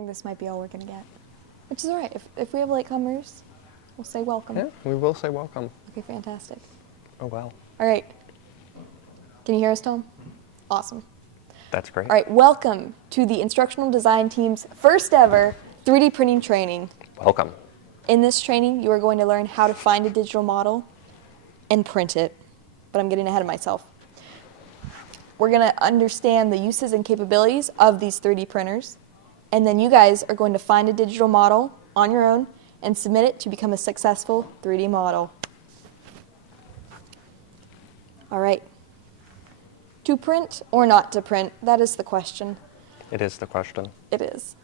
think this might be all we're going to get. Which is all right. If we have latecomers, we'll say welcome. Yeah, we will say welcome. Okay, fantastic. Oh, well. All right. Can you hear us, Tom? Awesome. That's great. All right, welcome to the instructional design team's first ever 3D printing training. Welcome. In this training, you are going to learn how to find a digital model and print it. But I'm getting ahead of myself. We're going to understand the uses and capabilities of these 3D printers. And then you guys are going to find a digital model on your own and submit it to become a successful 3D model. All right. To print or not to print, that is the question. It is the question. It is.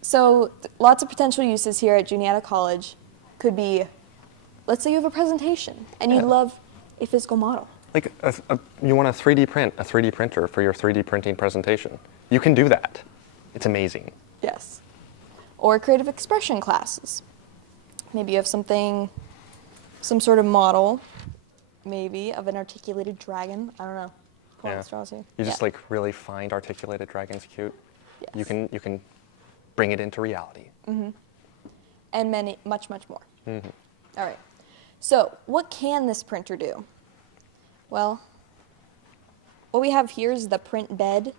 So lots of potential uses here at Juniata College could be, let's say you have a presentation and you'd love a physical model. Like you want a 3D print, a 3D printer for your 3D printing presentation. You can do that. It's amazing. Yes. Or creative expression classes. Maybe you have something, some sort of model, maybe, of an articulated dragon. I don't know. Pull out the straws here. You just like really find articulated dragons cute. Yes. You can bring it into reality. Mm-hmm. And many, much more. Mm-hmm. All right. So what can this printer do? Well, what we have here is the print bed.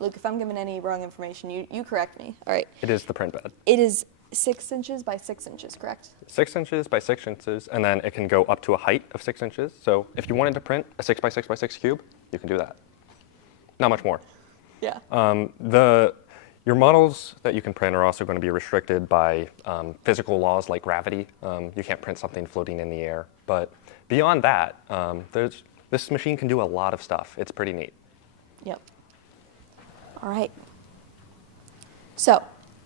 Luke, if I'm giving any wrong information, you correct me. All right. It is the print bed. It is 6 inches by 6 inches, correct? 6 inches by 6 inches, and then it can go up to a height of 6 inches. So if you wanted to print a 6 by 6 by 6 cube, you can do that. Not much more. Yeah. Your models that you can print are also going to be restricted by physical laws like gravity. You can't print something floating in the air. But beyond that, this machine can do a lot of stuff. It's pretty neat. Yep. All right. So,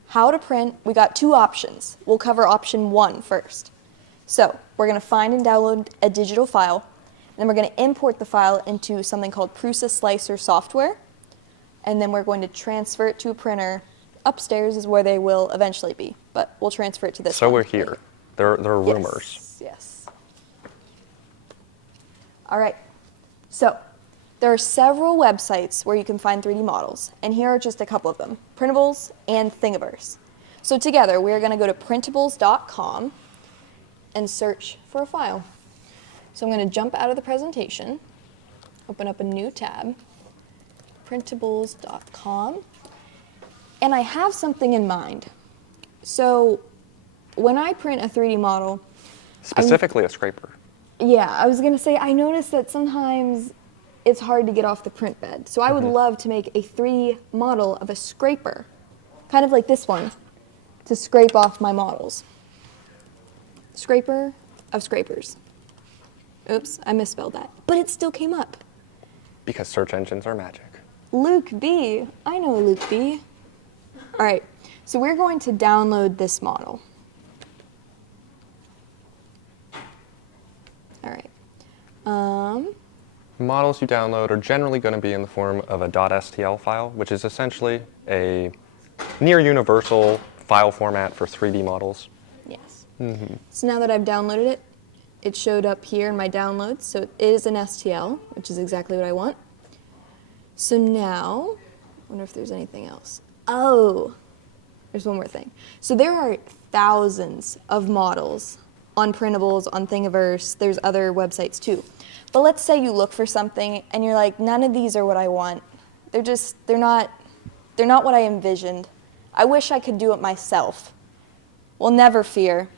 how to print, we got 2 options. We'll cover option 1 first. So, we're going to find and download a digital file, and then we're going to import the file into something called Prusa Slicer software, and then we're going to transfer it to a printer. Upstairs is where they will eventually be, but we'll transfer it to this one. So we're here. There are rumors. Yes. All right. So, there are several websites where you can find 3D models, and here are just a couple of them, Printables and Thingiverse. So together, we're going to go to printables.com and search for a file. So I'm going to jump out of the presentation, open up a new tab, printables.com, and I have something in mind. So when I print a 3D model... Specifically a scraper. Yeah, I was going to say, I noticed that sometimes it's hard to get off the print bed. So I would love to make a 3D model of a scraper, kind of like this one, to scrape off my models. Scraper of scrapers. Oops, I misspelled that. But it still came up. Because search engines are magic. Luke B. I know Luke B. All right, so we're going to download this model. All right. Models you download are generally going to be in the form of a .stl file, which is essentially a near universal file format for 3D models. Yes. So now that I've downloaded it, it showed up here in my downloads. So it is an STL, which is exactly what I want. So now, I wonder if there's anything else. Oh, there's one more thing. So there are thousands of models on Printables, on Thingiverse. There's other websites too. But let's say you look for something and you're like, none of these are what I want. They're not what I envisioned. I wish I could do it myself. Well, never fear,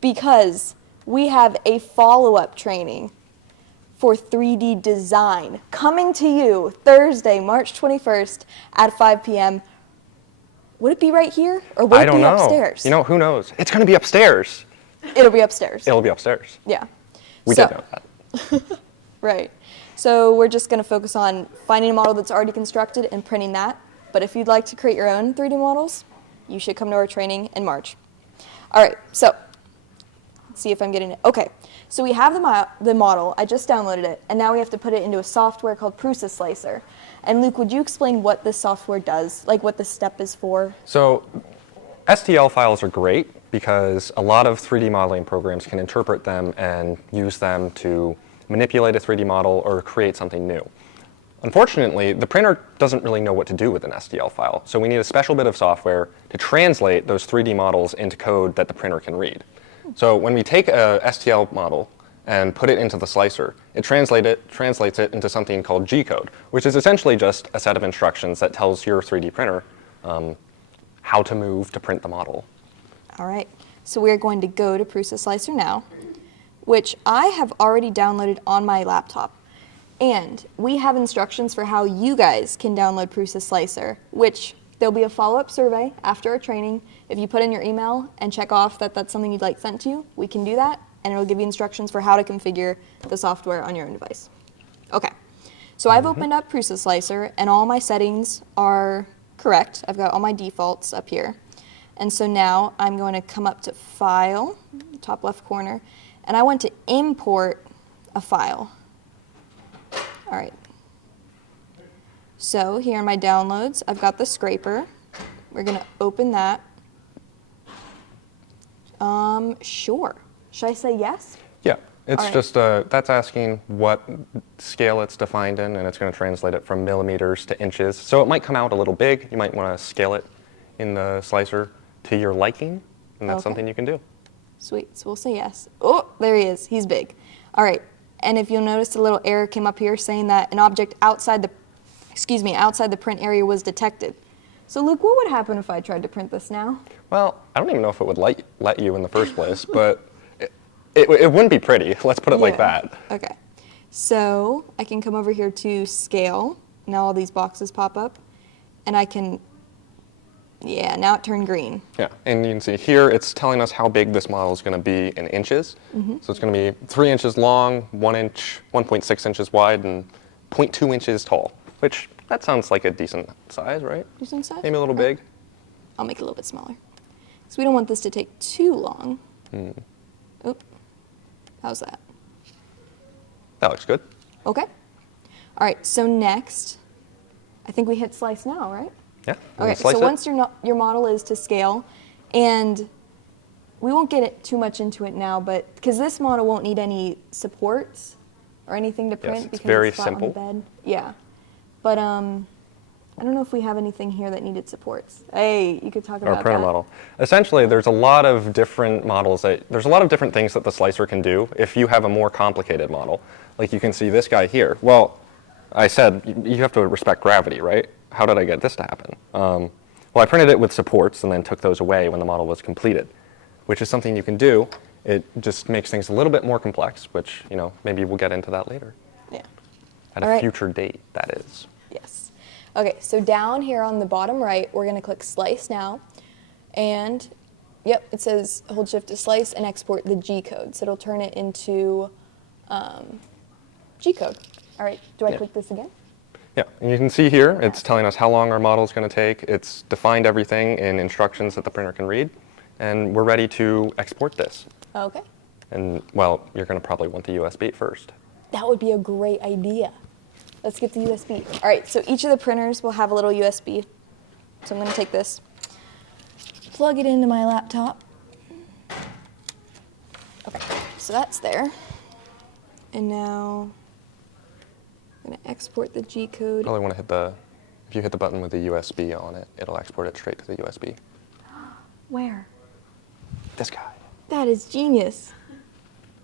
because we have a follow-up training for 3D design coming to you Thursday, March 21st at 5 p.m. Would it be right here, or would it be upstairs? You know, who knows? It's going to be upstairs. It'll be upstairs. It'll be upstairs. Yeah. We did know that. Right. So we're just going to focus on finding a model that's already constructed and printing that. But if you'd like to create your own 3D models, you should come to our training in March. All right, so let's see if I'm getting it. Okay, so we have the model. I just downloaded it, and now we have to put it into a software called Prusa Slicer. And Luke, would you explain what this software does, like what the step is for? So STL files are great because a lot of 3D modeling programs can interpret them and use them to manipulate a 3D model or create something new. Unfortunately, the printer doesn't really know what to do with an STL file, so we need a special bit of software to translate those 3D models into code that the printer can read. So when we take a STL model and put it into the slicer, it translates it into something called G-code, which is essentially just a set of instructions that tells your 3D printer how to move to print the model. All right, so we're going to go to Prusa Slicer now, which I have already downloaded on my laptop. And we have instructions for how you guys can download Prusa Slicer, which there'll be a follow-up survey after our training. If you put in your email and check off that that's something you'd like sent to you, we can do that, and it'll give you instructions for how to configure the software on your own device. Okay, so I've opened up Prusa Slicer, and all my settings are correct. I've got all my defaults up here. And so now I'm going to come up to File, top left corner, and I want to import a file. All right. So here in my downloads, I've got the scraper. We're going to open that. Sure. Should I say yes? Yeah, it's right. just, that's asking what scale it's defined in, and it's going to translate it from millimeters to inches. So it might come out a little big. You might want to scale it in the slicer to your liking, and that's something you can do. Sweet, so we'll say yes. Oh, there he is, he's big. All right, and if you'll notice a little error came up here saying that an object outside the print area was detected. So Luke, what would happen if I tried to print this now? Well, I don't even know if it would let you in the first place, but it wouldn't be pretty. Let's put it like that. Okay, so I can come over here to scale. Now all these boxes pop up, and I can, yeah, now it turned green. Yeah, and you can see here it's telling us how big this model is going to be in inches. So it's going to be 3 inches long, 1 inch, 1.6 inches wide, and 0.2 inches tall, which that sounds like a decent size, right? Decent size? Maybe a little big. I'll make it a little bit smaller. So we don't want this to take too long. Oop. How's that? That looks good. Okay. All right, so next, I think we hit slice now, right? Yeah. Okay, so once your model is to scale, and we won't get it too much into it now, but because this model won't need any supports or anything to print, Yes, it's because very it's flat simple. on the bed. Yeah, but I don't know if we have anything here that needed supports. Hey, you could talk about Our printer that. model. Essentially, there's a lot of different models there's a lot of different things that the slicer can do if you have a more complicated model. Like you can see this guy here. Well, I said you have to respect gravity, right? How did I get this to happen? Well, I printed it with supports and then took those away when the model was completed, which is something you can do. It just makes things a little bit more complex, which, maybe we'll get into that later. Yeah. At a future date, that is. Yes. Okay, so down here on the bottom right, we're going to click Slice Now. And, yep, it says hold Shift to slice and export the G-code. So it'll turn it into G-code. All right, do I click this again? Yeah, and you can see here, it's telling us how long our model is going to take. It's defined everything in instructions that the printer can read. And we're ready to export this. Okay. And, well, you're going to probably want the USB first. That would be a great idea. Let's get the USB. All right, so each of the printers will have a little USB. So I'm going to take this, plug it into my laptop. Okay, so that's there. And now I'm going to export the G-code. Probably want to if you hit the button with the USB on it, it'll export it straight to the USB. Where? This guy. That is genius.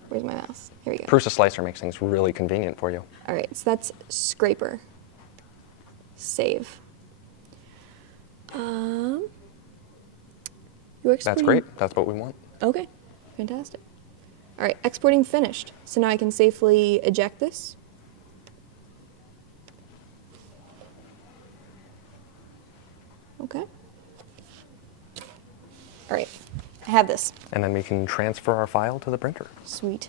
Where's my mouse? Here we go. Prusa Slicer makes things really convenient for you. All right, so that's scraper. Save. You're That's exporting. great. That's what we want. Okay, fantastic. All right, exporting finished. So now I can safely eject this. Okay. All right, I have this. And then we can transfer our file to the printer. Sweet.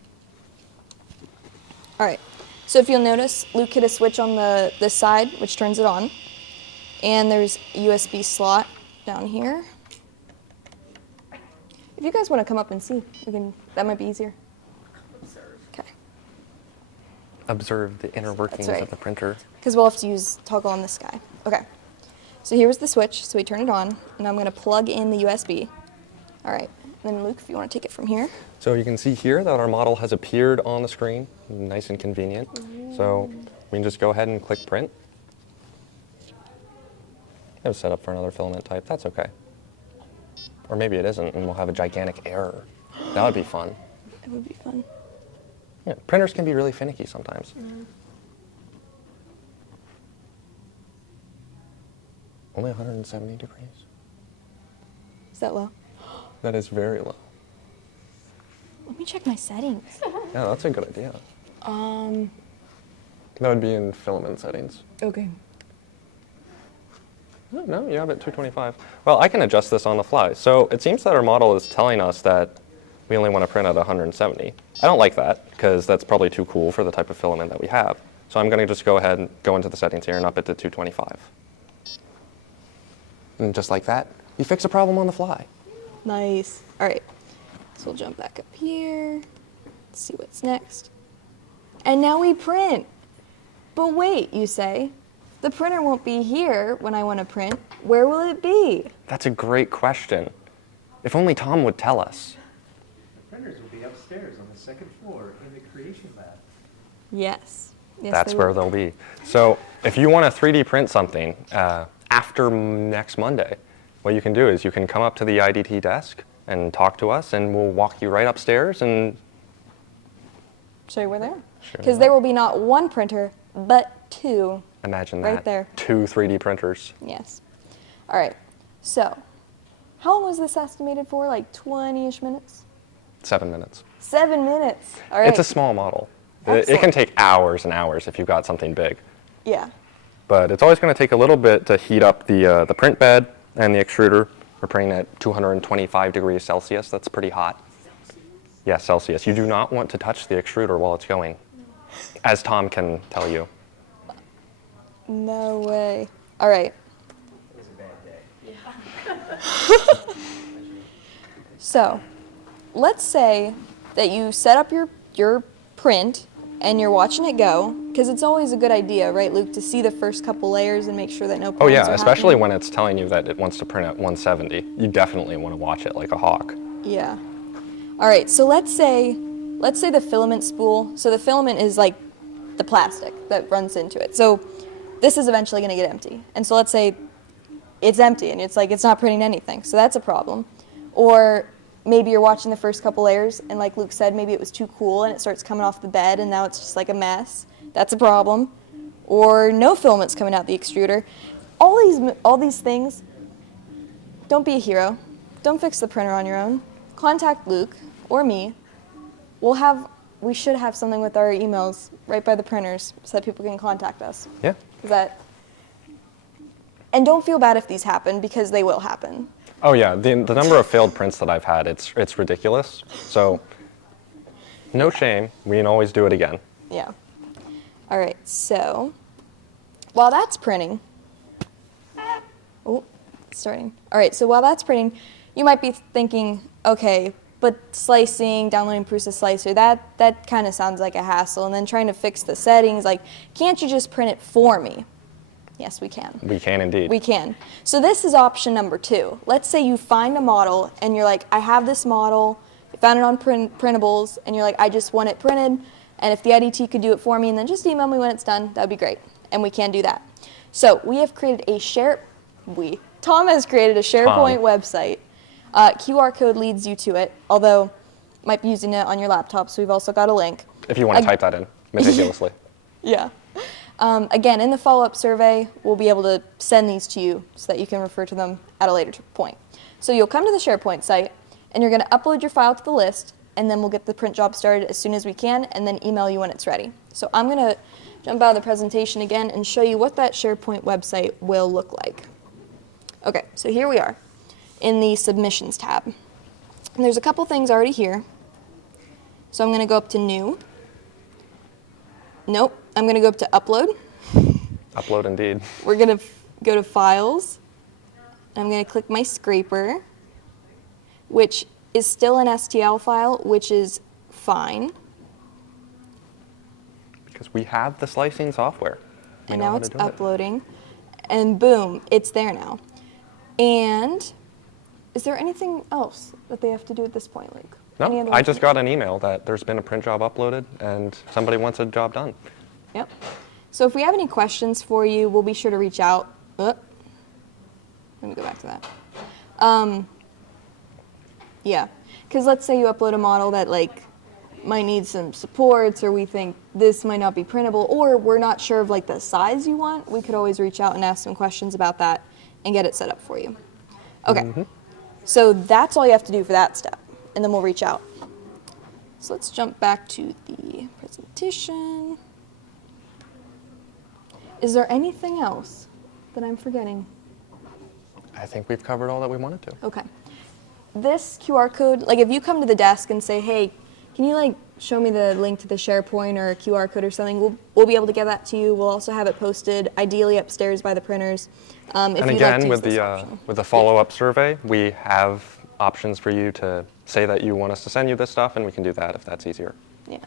All right, so if you'll notice, Luke hit a switch on this side, which turns it on. And there's a USB slot down here. If you guys want to come up and see, that might be easier. Okay. Observe the inner workings of the printer. Because we'll have to toggle on this guy. Okay. So here's the switch, so we turn it on, and I'm going to plug in the USB. All right, and then Luke, if you want to take it from here. So you can see here that our model has appeared on the screen, nice and convenient. So we can just go ahead and click print. It was set up for another filament type. That's okay. Or maybe it isn't, and we'll have a gigantic error. That would be fun. It would be fun. Yeah, printers can be really finicky sometimes. Only 170 degrees. Is that low? That is very low. Let me check my settings. Yeah, that's a good idea. That would be in filament settings. Okay. No, you have it 225. Well, I can adjust this on the fly. So it seems that our model is telling us that we only want to print at 170. I don't like that, because that's probably too cool for the type of filament that we have. So I'm going to just go ahead and go into the settings here and up it to 225. And just like that, you fix a problem on the fly. Nice. All right. So we'll jump back up here. Let's see what's next. And now we print. But wait, you say, the printer won't be here when I want to print. Where will it be? That's a great question. If only Tom would tell us. The printers will be upstairs on the second floor in the creation lab. Yes. Yes, That's they where will. they'll be. So if you want to 3D print something after next Monday, what you can do is you can come up to the IDT desk and talk to us, and we'll walk you right upstairs and Show you where they are. Sure. Because there will be not one printer, but two. imagine Right that. there. 2 3D printers. Yes. All right. So, how long was this estimated for? Like 20-ish minutes? 7 minutes. 7 minutes. All right. It's a small model. It can Excellent. take hours and hours if you've got something big. Yeah. But it's always going to take a little bit to heat up the print bed and the extruder. We're printing at 225 degrees Celsius. That's pretty hot. Yeah, Celsius. You do not want to touch the extruder while it's going, as Tom can tell you. No way. All right. It was a bad day. So, let's say that you set up your print and you're watching it go, because it's always a good idea, right, Luke, to see the first couple layers and make sure that no Oh problems yeah, are especially happening. when it's telling you that it wants to print at 170. You definitely want to watch it like a hawk. Yeah. All right, so let's say the filament spool. So the filament is like the plastic that runs into it. So this is eventually going to get empty. And so let's say it's empty and it's like it's not printing anything. So that's a problem. Or maybe you're watching the first couple layers and like Luke said, maybe it was too cool and it starts coming off the bed and now it's just like a mess. That's a problem. Or no filament's coming out the extruder. All these things, don't be a hero. Don't fix the printer on your own. Contact Luke or me. We should have something with our emails right by the printers so that people can contact us. Yeah. And don't feel bad if these happen, because they will happen. Oh yeah, the number of failed prints that I've had, it's ridiculous. So no shame, we can always do it again. Yeah. All right, so while that's printing, oh, it's starting. All right, so while that's printing, you might be thinking, okay, but slicing, downloading Prusa Slicer, that kind of sounds like a hassle. And then trying to fix the settings, like, can't you just print it for me? Yes, we can. We can indeed. We can. So this is option number 2. Let's say you find a model and you're like, I have this model, you found it on printables, and you're like, I just want it printed, and if the IDT could do it for me, and then just email me when it's done, that'd be great. And we can do that. So we have created Tom has created a SharePoint website. QR code leads you to it, although you might be using it on your laptop, so we've also got a link. If you want to type that in meticulously. Yeah. Again, in the follow-up survey, we'll be able to send these to you so that you can refer to them at a later point. So you'll come to the SharePoint site, and you're going to upload your file to the list, and then we'll get the print job started as soon as we can, and then email you when it's ready. So I'm going to jump out of the presentation again and show you what that SharePoint website will look like. Okay, so here we are in the Submissions tab. And there's a couple things already here. So I'm going to go up to New. Nope, I'm going to go up to Upload. Upload indeed. We're going to go to Files. I'm going to click my scraper, which is still an STL file, which is fine. Because we have the slicing software. We And know now how it's to do it. uploading. And boom, it's there now. And is there anything else that they have to do at this point, Luke? Any No, other I just got an email that there's been a print job uploaded and somebody wants a job done. Yep. So if we have any questions for you, we'll be sure to reach out. Let me go back to that. Yeah, because let's say you upload a model that like might need some supports, or we think this might not be printable, or we're not sure of like the size you want, we could always reach out and ask some questions about that and get it set up for you. Okay, so that's all you have to do for that step, and then we'll reach out. So let's jump back to the presentation. Is there anything else that I'm forgetting? I think we've covered all that we wanted to. Okay. This QR code, like if you come to the desk and say, hey, can you like show me the link to the SharePoint or a QR code or something, we'll be able to get that to you. We'll also have it posted, ideally upstairs by the printers. And again, with the follow-up survey, we have options for you to say that you want us to send you this stuff, and we can do that if that's easier. Yeah.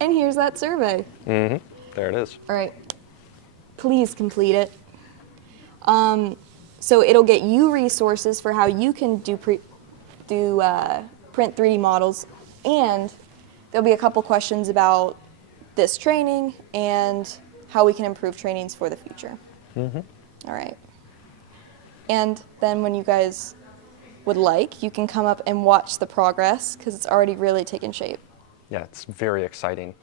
And here's that survey. There it is. All right. Please complete it. So it'll get you resources for how you can print 3D models, and there'll be a couple questions about this training and how we can improve trainings for the future. All right. And then when you guys would like, you can come up and watch the progress, because it's already really taken shape. Yeah, it's very exciting.